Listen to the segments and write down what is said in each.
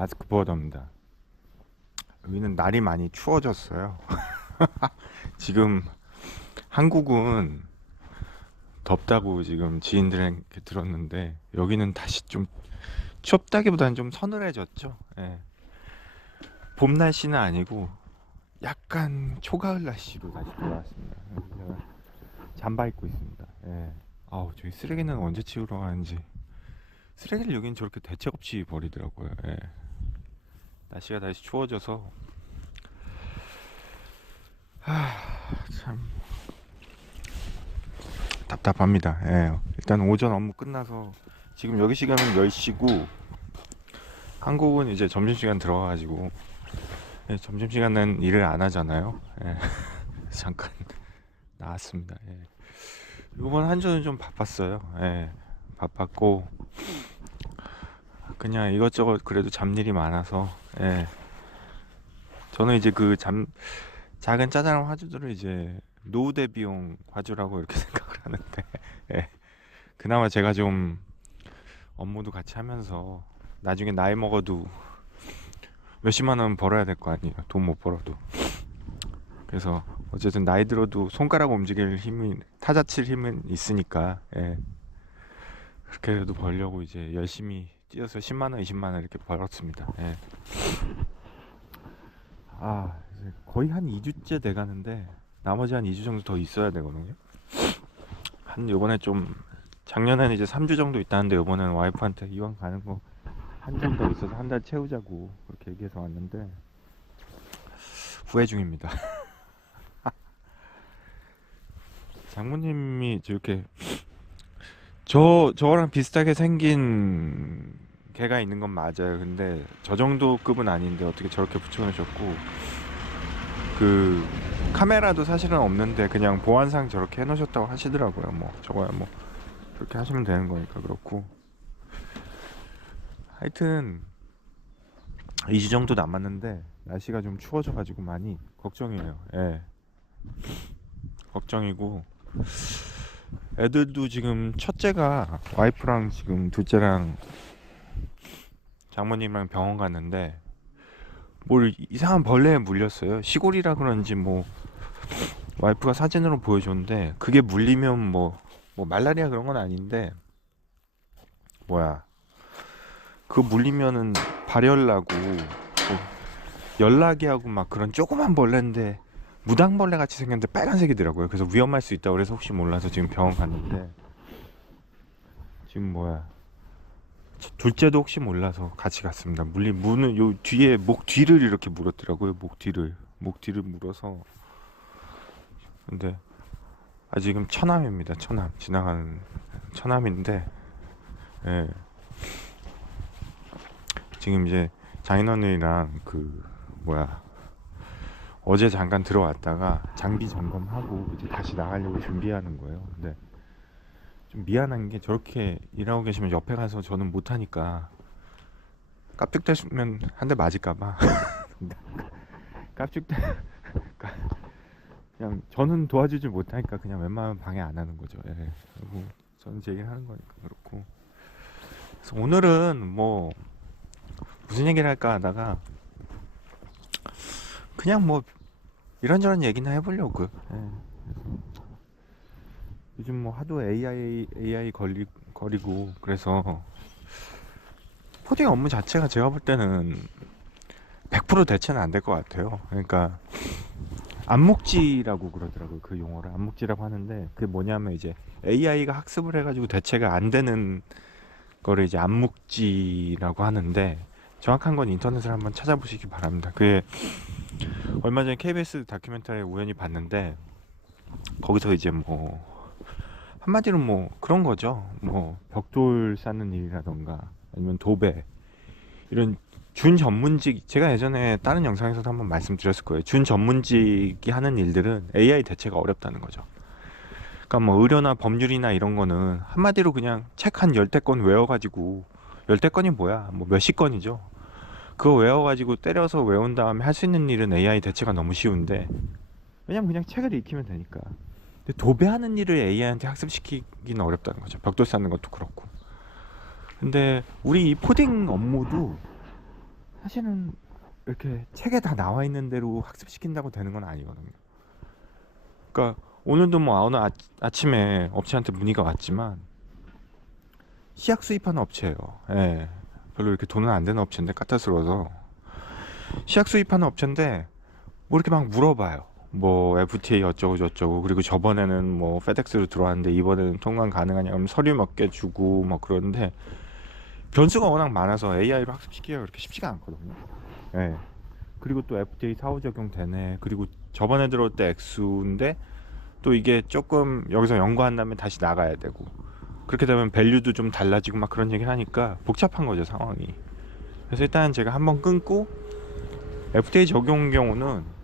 마스크 벗어덥니다. 여기는 날이 많이 추워졌어요. 지금 한국은 덥다고 지금 지인들에게 들었는데 여기는 다시 좀 춥다기보다는 좀 서늘해졌죠. 예. 봄 날씨는 아니고 약간 초가을 날씨로 다시 돌아왔습니다. 제가 잠바 입고 있습니다. 예. 아우, 저기 쓰레기는 언제 치우러 가는지. 쓰레기를 여긴 저렇게 대책 없이 버리더라고요. 예. 날씨가 다시 추워져서 참 답답합니다. 예. 일단 오전 업무 끝나서 지금 여기 시간은 10시고 한국은 이제 점심시간 들어가가지고 예, 점심시간은 일을 안 하잖아요. 예. 잠깐 나왔습니다. 예. 이번 한 주는 좀 바빴어요. 예. 바빴고 그냥 이것저것 그래도 잡일이 많아서 예. 저는 이제 작은 짜잘한 화주들을 이제 노후 대비용 화주라고 이렇게 생각을 하는데 예. 그나마 제가 좀 업무도 같이 하면서 나중에 나이 먹어도 몇십만 원 벌어야 될 거 아니에요. 돈 못 벌어도. 그래서 어쨌든 나이 들어도 손가락 움직일 힘이 타자 칠 힘은 있으니까 예. 그렇게라도 벌려고 이제 열심히 뛰어서 10만 원, 20만 원 이렇게 벌었습니다. 예. 이제 거의 한 2주째 돼 가는데 나머지 한 2주 정도 더 있어야 되거든요. 한 요번에 좀 작년에는 이제 3주 정도 있다는데 요번에는 와이프한테 이왕 가는 거 한 달 더 있어서 한 달 채우자고 그렇게 얘기해서 왔는데 후회 중입니다. 장모님이 저렇게 저랑 비슷하게 생긴 개가 있는 건 맞아요. 근데 저 정도 급은 아닌데 어떻게 저렇게 붙여놓으셨고 그 카메라도 사실은 없는데 그냥 보안상 저렇게 해놓으셨다고 하시더라고요. 뭐 저거야 뭐 그렇게 하시면 되는 거니까 그렇고 하여튼 2주 정도 남았는데 날씨가 좀 추워져가지고 많이 걱정이에요. 예, 걱정이고 애들도 지금 첫째가 와이프랑 지금 둘째랑 장모님이랑 병원 갔는데 뭘 이상한 벌레에 물렸어요. 시골이라 그런지 뭐 와이프가 사진으로 보여줬는데 그게 물리면 뭐 말라리아 그런 건 아닌데 뭐야 그거 물리면은 발열 나고 뭐 열나게 하고 막 그런 조그만 벌레인데 무당벌레 같이 생겼는데 빨간색이더라고요. 그래서 위험할 수 있다고 그래서 혹시 몰라서 지금 병원 갔는데 지금 뭐야 둘째도 혹시 몰라서 같이 갔습니다. 무는 요 뒤에 목 뒤를 이렇게 물었더라고요. 목 뒤를 물어서 근데 지금 처남입니다. 처남 지나가는 처남인데 예. 지금 이제 장인어른이랑 뭐야 어제 잠깐 들어왔다가 장비 점검하고 이제 다시 나가려고 준비하는 거예요. 근데 좀 미안한 게 저렇게 일하고 계시면 옆에 가서 저는 못하니까 깝죽대면 한 대 맞을까봐 깝죽대 그냥 저는 도와주지 못하니까 그냥 웬만하면 방해 안 하는 거죠. 예. 그리고 저는 제 얘기를 하는 거니까 그렇고 그래서 오늘은 뭐 무슨 얘기를 할까 하다가 그냥 뭐 이런저런 얘기나 해보려고. 예. 요즘 뭐 하도 AI 거리고 그래서 코딩 업무 자체가 제가 볼 때는 100% 대체는 안 될 것 같아요. 그러니까 암묵지라고 그러더라고요. 그 용어를 암묵지라고 하는데 그게 뭐냐면 이제 AI가 학습을 해가지고 대체가 안 되는 거를 이제 암묵지라고 하는데 정확한 건 인터넷을 한번 찾아보시기 바랍니다. 그게 얼마 전에 KBS 다큐멘터리 우연히 봤는데 거기서 이제 뭐 한마디로 뭐 그런 거죠. 뭐 벽돌 쌓는 일이라던가 아니면 도배 이런 준 전문직 제가 예전에 다른 영상에서도 한번 말씀드렸을 거예요. 준 전문직이 하는 일들은 AI 대체가 어렵다는 거죠. 그러니까 뭐 의료나 법률이나 이런 거는 한마디로 그냥 책 한 열대 권 외워가지고 열대 건이 뭐야? 뭐 몇십 건이죠. 그거 외워가지고 때려서 외운 다음에 할 수 있는 일은 AI 대체가 너무 쉬운데 왜냐면 그냥 책을 익히면 되니까. 근데 도배하는 일을 AI한테 학습시키기는 어렵다는 거죠. 벽돌 쌓는 것도 그렇고. 근데 우리 이 코딩 업무도 사실은 이렇게 책에 다 나와 있는 대로 학습시킨다고 되는 건 아니거든요. 그러니까 오늘도 뭐 오늘 아침에 업체한테 문의가 왔지만 시약 수입하는 업체예요. 예. 별로 이렇게 돈은 안 되는 업체인데 까탈스러워서 시약 수입하는 업체인데 뭐 이렇게 막 물어봐요. 뭐 FTA 어쩌고 저쩌고, 그리고 저번에는 뭐 페덱스로 들어왔는데 이번에는 통관 가능하냐, 그럼 서류 몇 개 주고 뭐 그러는데 변수가 워낙 많아서 AI로 학습시키기가 그렇게 쉽지가 않거든요. 예. 그리고 또 FTA 사후 적용 되네. 그리고 저번에 들어올 때 액수인데 또 이게 조금 여기서 연구한 다음에 다시 나가야 되고, 그렇게 되면 밸류도 좀 달라지고 막 그런 얘기를 하니까 복잡한 거죠, 상황이. 그래서 일단 제가 한번 끊고, FTA 적용 경우는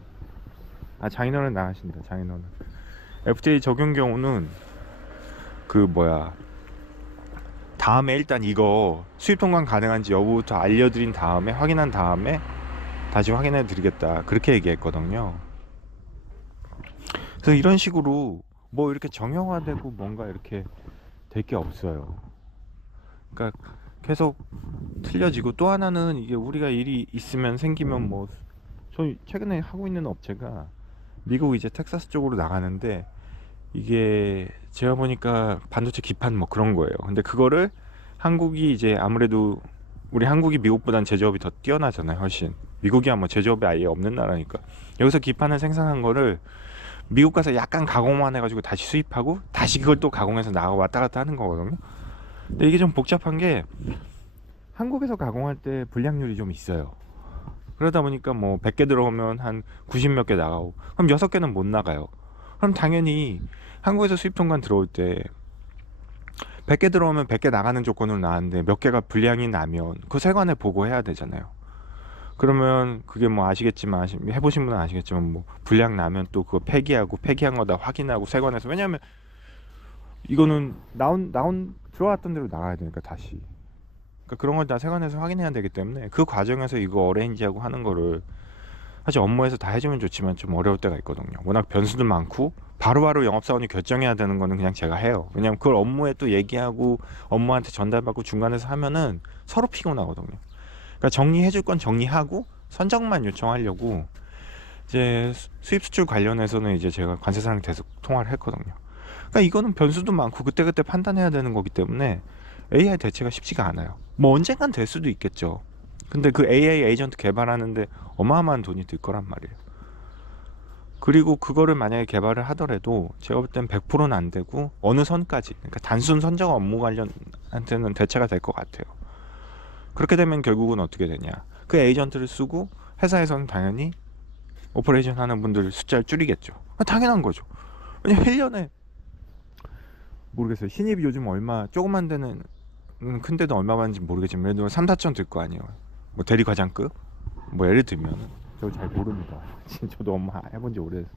장인어른 나가신다. 장인어른. FTA 적용 경우는 그 뭐야, 다음에 일단 이거 수입 통관 가능한지 여부부터 알려드린 다음에, 확인한 다음에 다시 확인해 드리겠다, 그렇게 얘기했거든요. 그래서 이런 식으로 뭐 이렇게 정형화되고 뭔가 이렇게 될 게 없어요. 그러니까 계속 틀려지고, 또 하나는 이게 우리가 일이 있으면 생기면 뭐, 저희 최근에 하고 있는 업체가 미국 이제 텍사스 쪽으로 나가는데, 이게 제가 보니까 반도체 기판 뭐 그런 거예요. 근데 그거를 한국이 이제 아무래도, 우리 한국이 미국보단 제조업이 더 뛰어나잖아요, 훨씬. 미국이야 뭐 제조업이 아예 없는 나라니까. 여기서 기판을 생산한 거를 미국 가서 약간 가공만 해가지고 다시 수입하고 다시 그걸 또 가공해서 나가 왔다 갔다 하는 거거든요. 근데 이게 좀 복잡한 게, 한국에서 가공할 때 불량률이 좀 있어요. 그러다 보니까 뭐 100개 들어오면 한 90 몇 개 나가고, 그럼 6개는 못 나가요. 그럼 당연히 한국에서 수입 통관 들어올 때 100개 들어오면 100개 나가는 조건으로 나왔는데 몇 개가 불량이 나면 그 세관에 보고해야 되잖아요. 그러면 그게 뭐 아시겠지만, 해보신 분은 아시겠지만, 뭐 불량 나면 또 그거 폐기하고, 폐기한 거 다 확인하고 세관에서. 왜냐하면 이거는 들어왔던 대로 나가야 되니까 다시. 그러니까 그런 걸 다 세관에서 확인해야 되기 때문에 그 과정에서 이거 어레인지하고 하는 거를 사실 업무에서 다 해주면 좋지만 좀 어려울 때가 있거든요. 워낙 변수도 많고 바로바로 영업사원이 결정해야 되는 거는 그냥 제가 해요. 왜냐면 그걸 업무에 또 얘기하고 업무한테 전달받고 중간에서 하면은 서로 피곤하거든요. 그러니까 정리해줄 건 정리하고 선정만 요청하려고, 이제 수입 수출 관련해서는 이제 제가 관세사랑 계속 통화를 했거든요. 그러니까 이거는 변수도 많고 그때그때 판단해야 되는 거기 때문에 AI 대체가 쉽지가 않아요. 뭐 언젠간 될 수도 있겠죠. 근데 그 AI 에이전트 개발하는데 어마어마한 돈이 들 거란 말이에요. 그리고 그거를 만약에 개발을 하더라도 제가 볼 땐 100%는 안 되고 어느 선까지, 그러니까 단순 선정 업무 관련한테는 대체가 될 것 같아요. 그렇게 되면 결국은 어떻게 되냐, 그 에이전트를 쓰고 회사에서는 당연히 오퍼레이션 하는 분들 숫자를 줄이겠죠. 당연한 거죠. 왜냐면 1년에 모르겠어요. 신입이 요즘 얼마, 조그만 데는 큰 데도 얼마 받는지 모르겠지만 예를 들어 3, 4천 들 거 아니에요. 뭐 대리과장급? 뭐 예를 들면, 저 잘 모릅니다. 저도 업무 해본 지 오래돼서.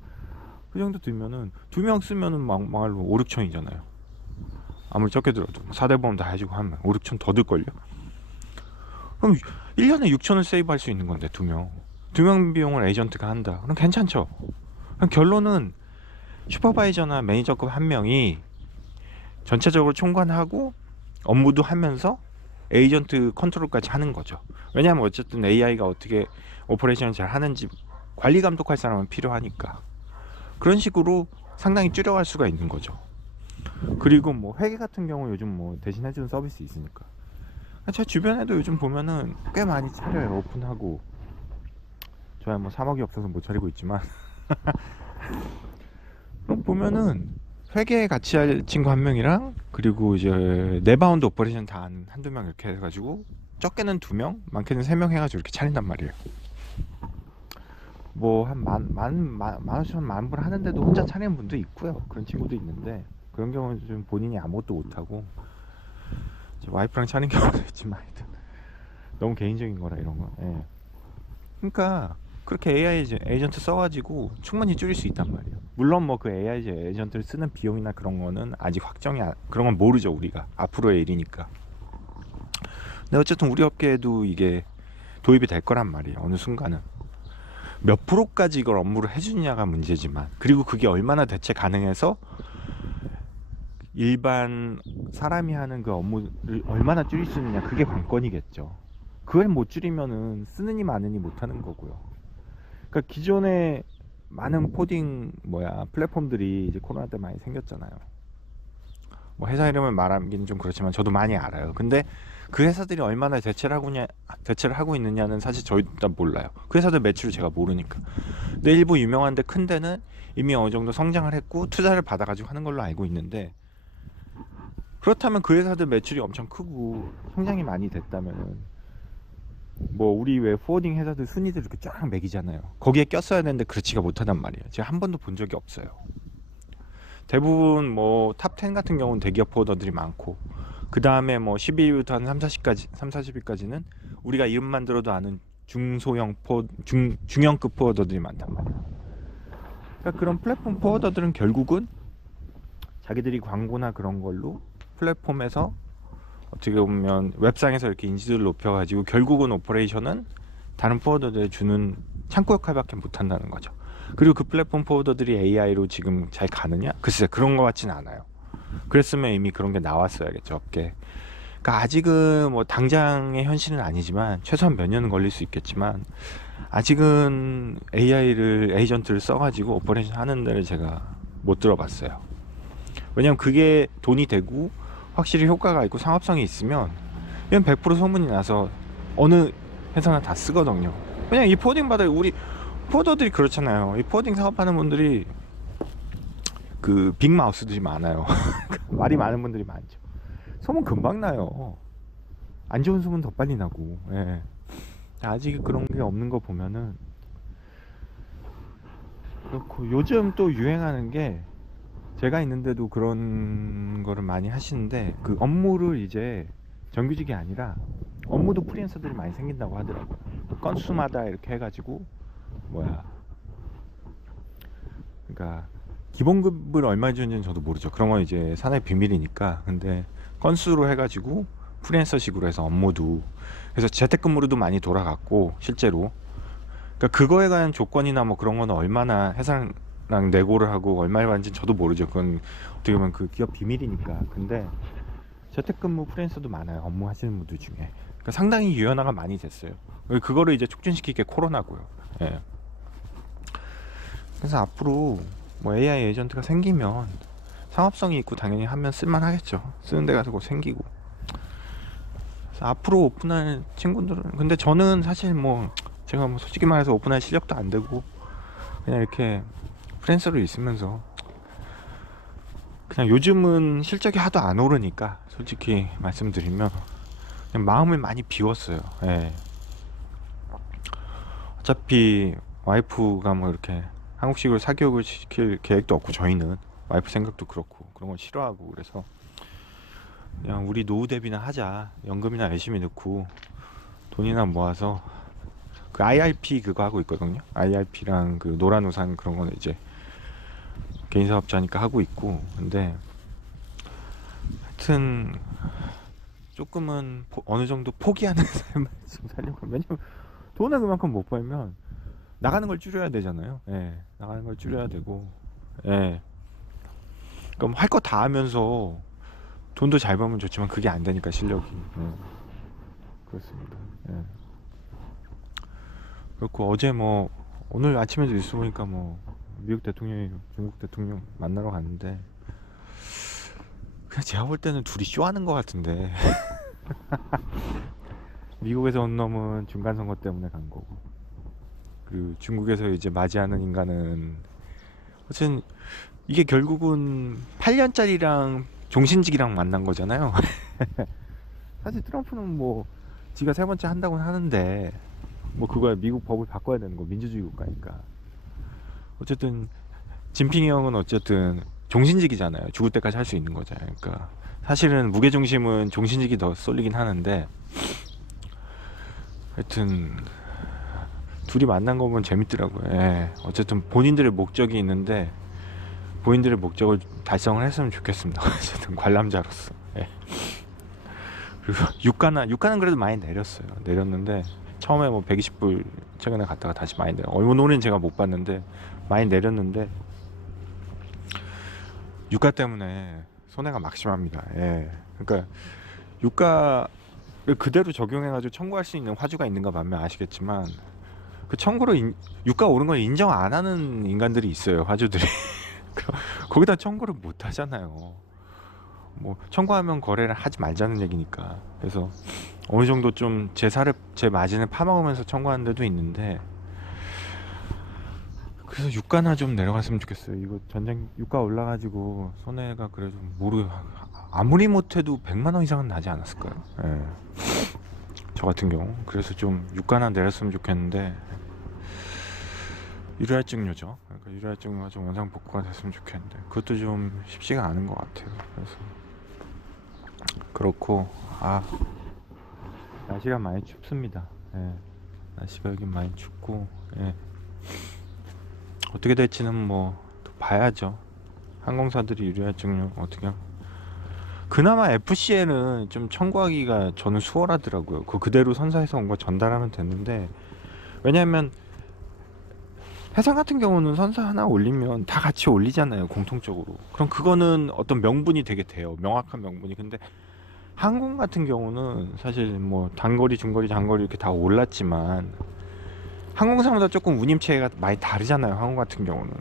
그 정도 들면은 2명 쓰면은 막말로 5, 6천이잖아요. 아무리 적게 들어도 4대 보험 다 해주고 하면 5, 6천 더 들걸요? 그럼 1년에 6천을 세이브할 수 있는 건데, 2명 비용을 에이전트가 한다. 그럼 괜찮죠? 그럼 결론은 슈퍼바이저나 매니저급 한 명이 전체적으로 총괄하고 업무도 하면서 에이전트 컨트롤까지 하는 거죠. 왜냐하면 어쨌든 AI가 어떻게 오퍼레이션을 잘 하는지 관리 감독할 사람은 필요하니까. 그런 식으로 상당히 줄여갈 수가 있는 거죠. 그리고 뭐 회계 같은 경우 요즘 뭐 대신 해주는 서비스 있으니까. 제 주변에도 요즘 보면은 꽤 많이 차려요. 오픈하고. 저야 뭐 3억이 없어서 못 차리고 있지만 그럼 보면은 회계에 같이 할 친구 한 명이랑, 그리고 이제 네바운드 오퍼레이션 다 한두 명 이렇게 해가지고 적게는 2명, 많게는 3명 해가지고 이렇게 차린단 말이에요. 뭐 한 만오천 만불 하는데도 혼자 차리는 분도 있고요. 그런 친구도 있는데, 그런 경우는 좀 본인이 아무것도 못하고 와이프랑 차린 경우도 있지만 하여튼 너무 개인적인 거라 이런 거. 예. 그러니까 그렇게 AI 에이전트 써가지고 충분히 줄일 수 있단 말이에요. 물론 뭐 그 AI 에이전트를 쓰는 비용이나 그런 거는 아직 그런 건 모르죠, 우리가. 앞으로의 일이니까. 근데 어쨌든 우리 업계에도 이게 도입이 될 거란 말이에요. 어느 순간은 몇 프로까지 이걸 업무를 해주느냐가 문제지만, 그리고 그게 얼마나 대체 가능해서 일반 사람이 하는 그 업무를 얼마나 줄일 수 있느냐, 그게 관건이겠죠. 그걸 못 줄이면은 쓰느니 마느니 못하는 거고요. 그러니까 기존에 많은 포딩 플랫폼들이 이제 코로나 때 많이 생겼잖아요. 뭐 회사 이름을 말하기는 좀 그렇지만 저도 많이 알아요. 근데 그 회사들이 얼마나 대체를 하고 있느냐는 사실 저희도 다 몰라요. 그 회사들 매출을 제가 모르니까. 근데 일부 유명한데 큰 데는 이미 어느 정도 성장을 했고 투자를 받아가지고 하는 걸로 알고 있는데, 그렇다면 그 회사들 매출이 엄청 크고 성장이 많이 됐다면은 뭐 우리 왜 포워딩 회사들 순위들 이렇게 쫙 매기잖아요. 거기에 꼈어야 되는데 그렇지가 못하단 말이에요. 제가 한 번도 본 적이 없어요. 대부분 뭐 탑 10 같은 경우는 대기업 포워더들이 많고, 그 다음에 뭐 12위부터 한 3, 40위까지는 우리가 이름만 들어도 아는 중형급 포워더들이 많단 말이에요. 그러니까 그런 플랫폼 포워더들은 결국은 자기들이 광고나 그런 걸로 플랫폼에서 어떻게 보면 웹상에서 이렇게 인지도를 높여가지고 결국은 오퍼레이션은 다른 포워더들에 주는 창구 역할밖에 못한다는 거죠. 그리고 그 플랫폼 포워더들이 AI로 지금 잘 가느냐? 글쎄, 그런 것 같진 않아요. 그랬으면 이미 그런 게 나왔어야겠죠, 업계. 그러니까 아직은 뭐 당장의 현실은 아니지만 최소한 몇 년은 걸릴 수 있겠지만, 아직은 에이전트를 써가지고 오퍼레이션 하는 데를 제가 못 들어봤어요. 왜냐면 그게 돈이 되고 확실히 효과가 있고 상업성이 있으면 이건 100% 소문이 나서 어느 회사나 다 쓰거든요. 그냥 이 포딩 받아요. 우리 포더들이 그렇잖아요. 이 포딩 사업하는 분들이 그 빅마우스들이 많아요. 말이 많은 분들이 많죠. 소문 금방 나요. 안 좋은 소문 더 빨리 나고. 예. 아직 그런 게 없는 거 보면은 그렇고, 요즘 또 유행하는 게, 제가 있는데도 그런 거를 많이 하시는데, 그 업무를 이제 정규직이 아니라 업무도 프리랜서들이 많이 생긴다고 하더라고요. 건수마다 이렇게 해가지고 그러니까 기본급을 얼마 주는지는 저도 모르죠. 그런 건 이제 사내 비밀이니까. 근데 건수로 해가지고 프리랜서식으로 해서 업무도, 그래서 재택근무로도 많이 돌아갔고 실제로. 그러니까 그거에 관한 조건이나 뭐 그런 거는 얼마나 회사랑 내고를 하고 얼마에 받는지 저도 모르죠. 그건 어떻게 보면 그 기업 비밀이니까. 근데 재택근무 프리랜서도 많아요, 업무 하시는 분들 중에. 그러니까 상당히 유연화가 많이 됐어요. 그거를 이제 촉진시킨 게 코로나고요. 예. 그래서 앞으로 뭐 AI 에이전트가 생기면 상업성이 있고 당연히 하면 쓸만하겠죠. 쓰는 데가 더 생기고. 그래서 앞으로 오픈할 친구들은, 근데 저는 사실 뭐 제가 뭐 솔직히 말해서 오픈할 실력도 안 되고 그냥 이렇게 프리랜서로 있으면서, 그냥 요즘은 실적이 하도 안 오르니까 솔직히 말씀드리면 그냥 마음을 많이 비웠어요. 예. 어차피 와이프가 뭐 이렇게 한국식으로 사교육을 시킬 계획도 없고, 저희는 와이프 생각도 그렇고 그런 건 싫어하고, 그래서 그냥 우리 노후 대비나 하자, 연금이나 열심히 넣고 돈이나 모아서. 그 IRP 그거 하고 있거든요. IRP랑 그 노란 우산 그런 거는 이제 개인 사업자니까 하고 있고. 근데 하여튼 조금은 어느 정도 포기하는 삶을 좀 살려고. 왜냐면 돈을 그만큼 못 벌면 나가는 걸 줄여야 되잖아요. 예, 나가는 걸 줄여야 되고. 예. 그럼 할 거 다 하면서 돈도 잘 벌면 좋지만 그게 안 되니까 실력이. 예. 그렇습니다. 예. 그렇고 어제 뭐 오늘 아침에도 뉴스 보니까 뭐 미국 대통령이 중국 대통령 만나러 갔는데, 그냥 제가 볼 때는 둘이 쇼하는 것 같은데. 미국에서 온 놈은 중간 선거 때문에 간 거고, 그 중국에서 이제 맞이하는 인간은, 어쨌든 이게 결국은 8년짜리랑 종신직이랑 만난 거잖아요. 사실 트럼프는 뭐 지가 세 번째 한다고는 하는데, 뭐 그거야, 미국 법을 바꿔야 되는 거, 민주주의 국가니까. 어쨌든 진핑이 형은 어쨌든 종신직이잖아요. 죽을 때까지 할 수 있는 거잖아요. 그러니까 사실은 무게중심은 종신직이 더 쏠리긴 하는데, 하여튼 둘이 만난 거 보면 재밌더라고요. 예. 어쨌든 본인들의 목적이 있는데 본인들의 목적을 달성을 했으면 좋겠습니다. 어쨌든 관람자로서. 예. 그리고 유가는 그래도 많이 내렸는데 처음에 뭐 120불 최근에 갔다가 다시 많이 오늘은 제가 못 봤는데 많이 내렸는데, 유가 때문에 손해가 막심합니다. 예. 그러니까 유가가 그대로 적용해가지고 청구할 수 있는 화주가 있는가 반면 아시겠지만 그 청구로 유가 오른 걸 인정 안 하는 인간들이 있어요, 화주들이. 거기다 청구를 못 하잖아요. 뭐 청구하면 거래를 하지 말자는 얘기니까. 그래서 어느 정도 좀 제 마진을 파먹으면서 청구하는 데도 있는데, 그래서 유가나 좀 내려갔으면 좋겠어요. 이거 전쟁 유가 올라가지고 손해가 그래도 아무리 못해도 100만 원 이상은 나지 않았을까요? 예. 저 같은 경우. 그래서 좀 유가나 내렸으면 좋겠는데, 유료할증료죠. 그러니까 유료할증료가 좀 원상 복구가 됐으면 좋겠는데 그것도 좀 쉽지가 않은 것 같아요. 그래서 그렇고, 날씨가 많이 춥습니다. 예. 날씨가 여기 많이 춥고, 예. 어떻게 될지는 뭐 또 봐야죠. 항공사들이 유료할증료 어떻게 그나마 FCL은 좀 청구하기가 저는 수월하더라고요. 그대로 선사해서 온 거 전달하면 됐는데, 왜냐하면 해상 같은 경우는 선사 하나 올리면 다 같이 올리잖아요, 공통적으로. 그럼 그거는 어떤 명분이 되게 돼요, 명확한 명분이. 근데 항공 같은 경우는 사실 뭐 단거리, 중거리, 장거리 이렇게 다 올랐지만 항공사마다 조금 운임체가 많이 다르잖아요, 항공 같은 경우는.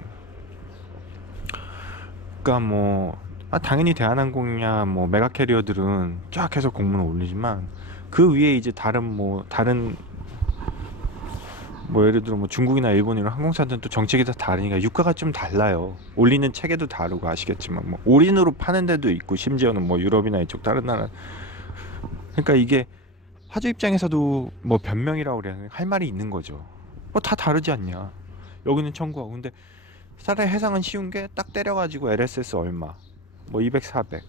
그러니까 뭐 당연히 대한항공이냐 뭐 메가캐리어들은 쫙 해서 공문을 올리지만 그 위에 이제 다른 뭐 예를 들어 뭐 중국이나 일본 이런 항공사들은 또 정책이 다 다르니까 유가가 좀 달라요. 올리는 체계도 다르고 아시겠지만 뭐 올인으로 파는 데도 있고, 심지어는 뭐 유럽이나 이쪽 다른 나라. 그러니까 이게 화주 입장에서도 뭐 변명이라고 그래야 할 말이 있는 거죠. 뭐 다 다르지 않냐, 여기는 청구하고. 근데 차라리 해상은 쉬운 게 딱 때려가지고 LSS 얼마 뭐 200, 400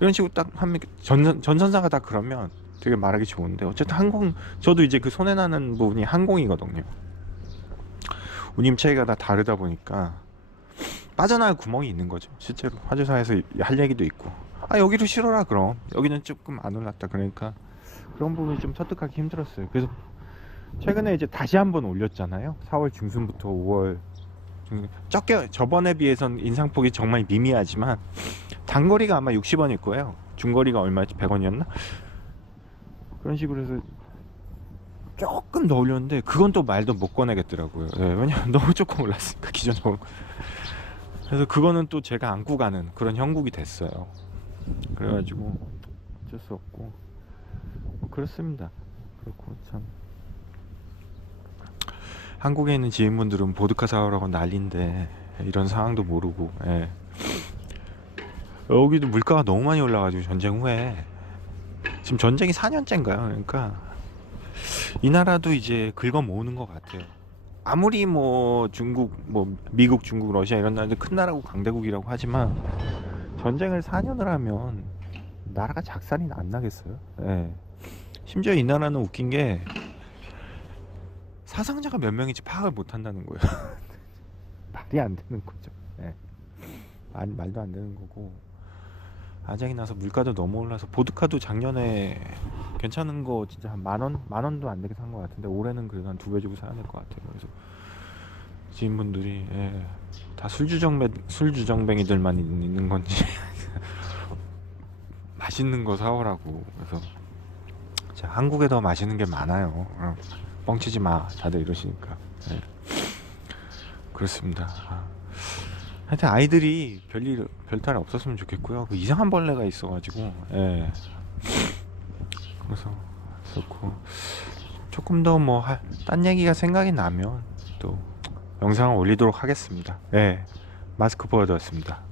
이런 식으로 딱 하면 전선사가 다 그러면 되게 말하기 좋은데, 어쨌든 저도 이제 그 손해나는 부분이 항공이거든요. 운임 체계가 다 다르다 보니까 빠져나갈 구멍이 있는 거죠. 실제로 화주사에서 할 얘기도 있고, 여기로 실어라, 그럼 여기는 조금 안 올랐다, 그러니까 그런 부분이 좀 설득하기 힘들었어요. 그래서 최근에 이제 다시 한번 올렸잖아요. 4월 중순부터 5월 중순. 적게, 저번에 비해선 인상폭이 정말 미미하지만 단거리가 아마 60원일 거예요. 중거리가 얼마였지? 100원이었나? 그런 식으로 해서 조금 더 올렸는데 그건 또 말도 못 꺼내겠더라고요. 왜냐면 너무 조금 올랐으니까, 기존적으로. 그래서 그거는 또 제가 안고 가는 그런 형국이 됐어요. 그래가지고 어쩔 수 없고 뭐 그렇습니다. 그렇고 참 한국에 있는 지인분들은 보드카 사오라고 난리인데 이런 상황도 모르고, 여기도 물가가 너무 많이 올라가지고 전쟁 후에 지금 전쟁이 4년째인가요? 그러니까 이 나라도 이제 긁어 모으는 것 같아요. 아무리 뭐 중국, 뭐 미국, 중국, 러시아 이런 나라들 큰 나라고 강대국이라고 하지만 전쟁을 4년을 하면 나라가 작살이 안 나겠어요? 심지어 이 나라는 웃긴 게 사상자가 몇 명인지 파악을 못 한다는 거예요. 말이 안 되는 거죠. 말도 안 되는 거고, 아쟁이 나서 물가도 너무 올라서 보드카도 작년에 괜찮은 거 진짜 한 만 원도 안 되게 산 것 같은데 올해는 그래도 한 2배 주고 사야 될 것 같아요. 그래서 지인분들이 다 술주정뱅이들만 있는 건지 맛있는 거 사오라고. 그래서 한국에 더 맛있는 게 많아요. 뻥치지 마, 다들 이러시니까. 그렇습니다. 하여튼 아이들이 별탈 없었으면 좋겠고요. 그 이상한 벌레가 있어가지고, 그래서 그렇고, 조금 더 뭐 딴 얘기가 생각이 나면 또 영상을 올리도록 하겠습니다. 마스크 보여드렸습니다.